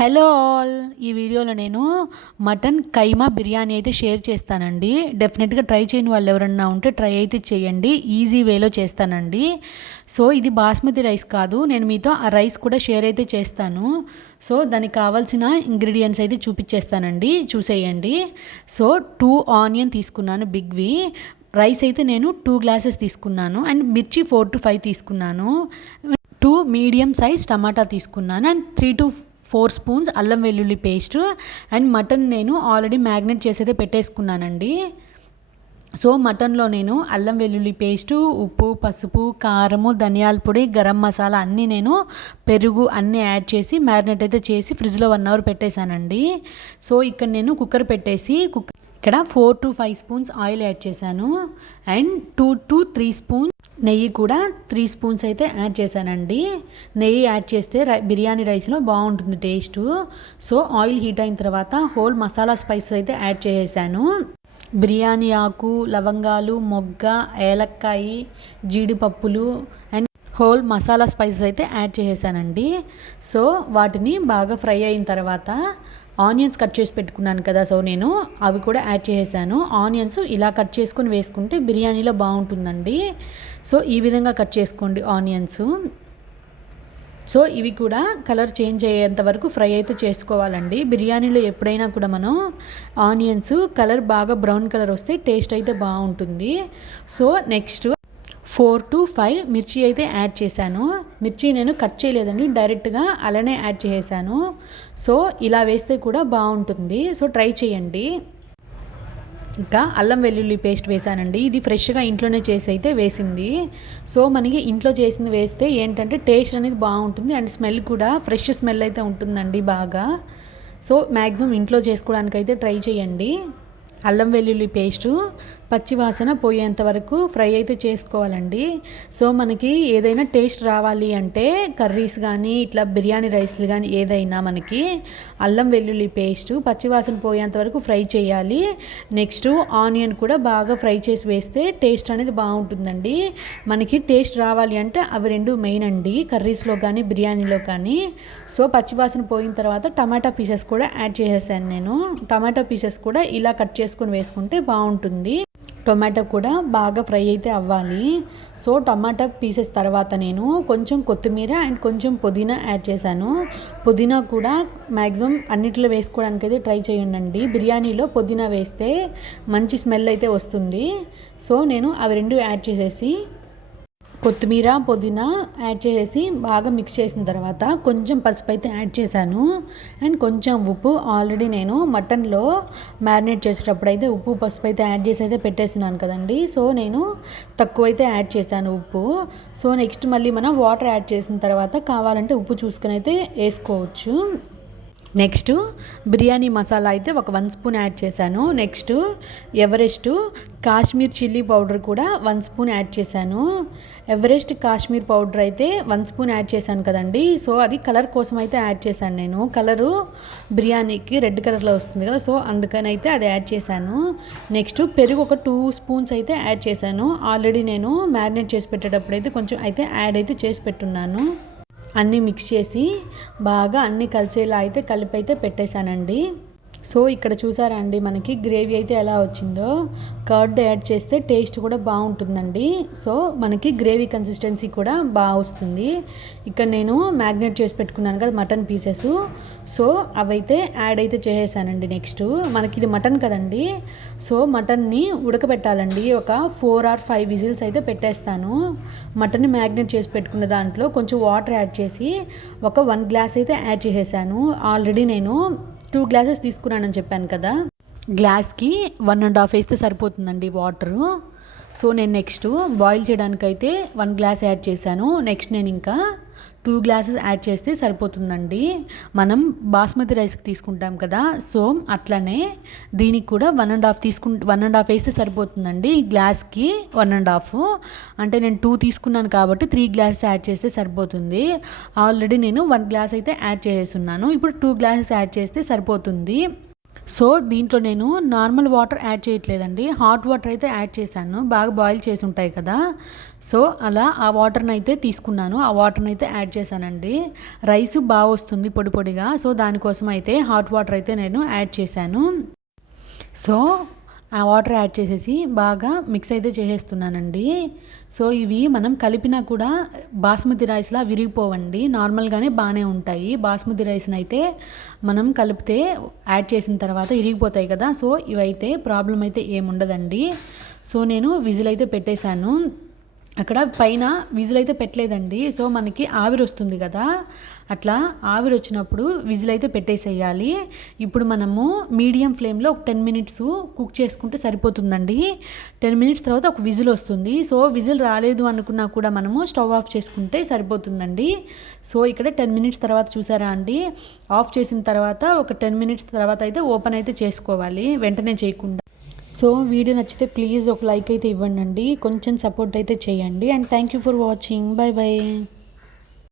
Hello all, ఈ వీడియోలో నేను మటన్ కైమా బిర్యానీ అయితే షేర్ చేస్తానండి. డెఫినెట్గా ట్రై చేయని వాళ్ళు ఎవరన్నా ఉంటే ట్రై అయితే చేయండి. ఈజీ వేలో చేస్తానండి. సో ఇది బాస్మతి రైస్ కాదు, నేను మీతో ఆ రైస్ కూడా షేర్ అయితే చేస్తాను. సో దానికి కావాల్సిన ఇంగ్రీడియంట్స్ అయితే చూపించేస్తానండి, చూసేయండి. సో 2 ఆనియన్ తీసుకున్నాను బిగ్వి. రైస్ అయితే నేను 2 గ్లాసెస్ తీసుకున్నాను. అండ్ మిర్చి 4 to 5 తీసుకున్నాను. 2 మీడియం సైజ్ టమాటా తీసుకున్నాను. అండ్ 3 to 4 స్పూన్స్ అల్లం వెల్లుల్లి పేస్ట్. అండ్ మటన్ నేను ఆల్రెడీ మ్యాగ్నేట్ చేసేదే పెట్టేసుకున్నానండి. సో మటన్లో నేను అల్లం వెల్లుల్లి పేస్టు, ఉప్పు, పసుపు, కారము, ధనియాల పొడి, గరం మసాలా అన్నీ నేను పెరుగు అన్నీ యాడ్ చేసి మ్యారినేట్ అయితే చేసి ఫ్రిడ్జ్లో 1 అవర్ పెట్టేశానండి. సో ఇక్కడ నేను కుక్కర్ పెట్టేసి ఇక్కడ 4 to 5 స్పూన్స్ ఆయిల్ యాడ్ చేశాను. అండ్ 2 to 3 స్పూన్స్ నెయ్యి కూడా 3 స్పూన్స్ అయితే యాడ్ చేశానండి. నెయ్యి యాడ్ చేస్తే బిర్యానీ రైస్లో బాగుంటుంది టేస్ట్. సో ఆయిల్ హీట్ అయిన తర్వాత హోల్ మసాలా స్పైసెస్ అయితే యాడ్ చేసేసాను. బిర్యానీ ఆకు, లవంగాలు, మొగ్గ, ఏలక్కాయ, జీడిపప్పులు అండ్ హోల్ మసాలా స్పైసెస్ అయితే యాడ్ చేసేసానండి. సో వాటిని బాగా ఫ్రై అయిన తర్వాత ఆనియన్స్ కట్ చేసి పెట్టుకున్నాను కదా, సో నేను అవి కూడా యాడ్ చేసేసాను. ఆనియన్స్ ఇలా కట్ చేసుకొని వేసుకుంటే బిర్యానీలో బాగుంటుందండి. సో ఈ విధంగా కట్ చేసుకోండి ఆనియన్స్. సో ఇవి కూడా కలర్ చేంజ్ అయ్యేంత వరకు ఫ్రై అయితే చేసుకోవాలండి. బిర్యానీలో ఎప్పుడైనా కూడా మనం ఆనియన్స్ కలర్ బాగా బ్రౌన్ కలర్ వస్తే టేస్ట్ అయితే బాగుంటుంది. సో నెక్స్ట్ 4 to 5 మిర్చి అయితే యాడ్ చేశాను. మిర్చి నేను కట్ చేయలేదండి, డైరెక్ట్గా అలానే యాడ్ చేసేసాను. సో ఇలా వేస్తే కూడా బాగుంటుంది. సో ట్రై చేయండి. ఇంకా అల్లం వెల్లుల్లి పేస్ట్ వేసానండి. ఇది ఫ్రెష్గా ఇంట్లోనే చేసి అయితే వేసింది. సో మనకి ఇంట్లో చేసింది వేస్తే ఏంటంటే టేస్ట్ అనేది బాగుంటుంది. అండ్ స్మెల్ కూడా ఫ్రెష్ స్మెల్ అయితే ఉంటుందండి బాగా. సో మ్యాక్సిమం ఇంట్లో చేసుకోవడానికి అయితే ట్రై చేయండి. అల్లం వెల్లుల్లి పేస్టు పచ్చివాసన పోయేంత వరకు ఫ్రై అయితే చేసుకోవాలండి. సో మనకి ఏదైనా టేస్ట్ రావాలి అంటే కర్రీస్ కానీ ఇట్లా బిర్యానీ రైస్లు కానీ ఏదైనా మనకి అల్లం వెల్లుల్లి పేస్టు పచ్చివాసన పోయేంత వరకు ఫ్రై చేయాలి. నెక్స్ట్ ఆనియన్ కూడా బాగా ఫ్రై చేసి వేస్తే టేస్ట్ అనేది బాగుంటుందండి. మనకి టేస్ట్ రావాలి అంటే అవి రెండు మెయిన్ అండి, కర్రీస్లో కానీ బిర్యానీలో కానీ. సో పచ్చివాసన పోయిన తర్వాత టమాటా పీసెస్ కూడా యాడ్ చేసేసాను నేను. టమాటా పీసెస్ కూడా ఇలా కట్ చేసుకొని వేసుకుంటే బాగుంటుంది. టొమాటో కూడా బాగా ఫ్రై అయితే అవ్వాలి. సో టమాటా పీసెస్ తర్వాత నేను కొంచెం కొత్తిమీర అండ్ కొంచెం పుదీనా యాడ్ చేశాను. పుదీనా కూడా మ్యాక్సిమం అన్నిట్లో వేసుకోవడానికి అయితే ట్రై చేయండి. బిర్యానీలో పుదీనా వేస్తే మంచి స్మెల్ అయితే వస్తుంది. సో నేను అవి రెండు యాడ్ చేసేసి కొత్తిమీర, పుదీనా యాడ్ చేసి బాగా మిక్స్ చేసిన తర్వాత కొంచెం పసుపు అయితే యాడ్ చేశాను. అండ్ కొంచెం ఉప్పు, ఆల్రెడీ నేను మటన్లో మ్యారినేట్ చేసేటప్పుడు అయితే ఉప్పు, పసుపు అయితే యాడ్ చేసి అయితే పెట్టేస్తున్నాను కదండి. సో నేను తక్కువైతే యాడ్ చేశాను ఉప్పు. సో నెక్స్ట్ మళ్ళీ మనం వాటర్ యాడ్ చేసిన తర్వాత కావాలంటే ఉప్పు చూసుకొని అయితే వేసుకోవచ్చు. నెక్స్ట్ బిర్యానీ మసాలా అయితే ఒక 1 స్పూన్ యాడ్ చేశాను. Next Everest Kashmir chilli powder కూడా 1 స్పూన్ యాడ్ చేశాను. ఎవరెస్ట్ కాశ్మీర్ పౌడర్ అయితే 1 స్పూన్ యాడ్ చేశాను కదండి. సో అది కలర్ కోసం అయితే యాడ్ చేశాను నేను. కలరు బిర్యానీకి రెడ్ కలర్లో వస్తుంది కదా, సో అందుకని అయితే అది యాడ్ చేశాను. నెక్స్ట్ పెరుగు ఒక 2 స్పూన్స్ అయితే యాడ్ చేశాను. ఆల్రెడీ నేను మ్యారినేట్ చేసి పెట్టేటప్పుడు అయితే కొంచెం అయితే యాడ్ అయితే చేసి పెట్టున్నాను. అన్నీ మిక్స్ చేసి బాగా అన్నీ కలిసేలా అయితే కలిపి అయితే పెట్టేశానండి. సో ఇక్కడ చూసారా అండి మనకి గ్రేవీ అయితే ఎలా వచ్చిందో. కర్డ్ యాడ్ చేస్తే టేస్ట్ కూడా బాగుంటుందండి. సో మనకి గ్రేవీ కన్సిస్టెన్సీ కూడా బాగా వస్తుంది. ఇక్కడ నేను మ్యాగ్నేట్ చేసి పెట్టుకున్నాను కదా మటన్ పీసెస్, సో అవైతే యాడ్ అయితే చేసేసానండి. నెక్స్ట్ మనకి ఇది మటన్ కదండి, సో మటన్ని ఉడకబెట్టాలండి. ఒక 4 or 5 విజిల్స్ అయితే పెట్టేస్తాను. మటన్ని మ్యాగ్నేట్ చేసి పెట్టుకున్న దాంట్లో కొంచెం వాటర్ యాడ్ చేసి ఒక 1 గ్లాస్ అయితే యాడ్ చేసేసాను. ఆల్రెడీ నేను 2 గ్లాసెస్ తీసుకున్నానని చెప్పాను కదా, గ్లాస్కి 1.5 వేస్తే సరిపోతుందండి వాటరు. సో నేను నెక్స్ట్ బాయిల్ చేయడానికైతే 1 గ్లాస్ యాడ్ చేశాను. నెక్స్ట్ నేను ఇంకా 2 గ్లాసెస్ యాడ్ చేస్తే సరిపోతుందండి. మనం బాస్మతి రైస్కి తీసుకుంటాం కదా, సో అట్లనే దీనికి కూడా 1.5 వేస్తే సరిపోతుందండి. గ్లాస్కి 1.5 అంటే నేను 2 తీసుకున్నాను కాబట్టి 3 గ్లాసెస్ యాడ్ చేస్తే సరిపోతుంది. ఆల్రెడీ నేను 1 గ్లాస్ అయితే యాడ్ చేసేస్తున్నాను. ఇప్పుడు 2 గ్లాసెస్ యాడ్ చేస్తే సరిపోతుంది. సో దీంట్లో నేను నార్మల్ వాటర్ యాడ్ చేయట్లేదండి, హాట్ వాటర్ అయితే యాడ్ చేశాను. బాగా బాయిల్ చేసి ఉంటాయి కదా, సో అలా ఆ వాటర్ని అయితే తీసుకున్నాను, ఆ వాటర్ని అయితే యాడ్ చేశానండి. రైస్ బాగా వస్తుంది పొడి పొడిగా, సో దానికోసం అయితే హాట్ వాటర్ అయితే నేను యాడ్ చేశాను. సో ఆ వాటర్ యాడ్ చేసేసి బాగా మిక్స్ అయితే చేసేస్తున్నానండి. సో ఇవి మనం కలిపినా కూడా బాస్మతి రైస్లా విరిగిపోవండి, నార్మల్గానే బాగానే ఉంటాయి. బాస్మతి రైస్ని అయితే మనం కలిపితే యాడ్ చేసిన తర్వాత ఇరిగిపోతాయి కదా, సో ఇవైతే ప్రాబ్లం అయితే ఏముండదండి. సో నేను విజిల్ అయితే పెట్టేశాను. అక్కడ పైన విజిల్ అయితే పెట్టలేదండి, సో మనకి ఆవిరి వస్తుంది కదా, అట్లా ఆవిరి వచ్చినప్పుడు విజిల్ అయితే పెట్టేసేయాలి. ఇప్పుడు మనము మీడియం ఫ్లేమ్లో ఒక 10 మినిట్స్ కుక్ చేసుకుంటే సరిపోతుందండి. 10 మినిట్స్ తర్వాత ఒక విజిల్ వస్తుంది. సో విజిల్ రాలేదు అనుకున్నా కూడా మనము స్టవ్ ఆఫ్ చేసుకుంటే సరిపోతుందండి. సో ఇక్కడ 10 మినిట్స్ తర్వాత చూసారా అండి, ఆఫ్ చేసిన తర్వాత ఒక 10 మినిట్స్ తర్వాత అయితే ఓపెన్ అయితే చేసుకోవాలి, వెంటనే చేయకుండా. సో వీడియో నచ్చితే ప్లీజ్ ఒక లైక్ అయితే ఇవ్వండి, కొంచెం సపోర్ట్ అయితే చేయండి. And thank you for watching. Bye bye.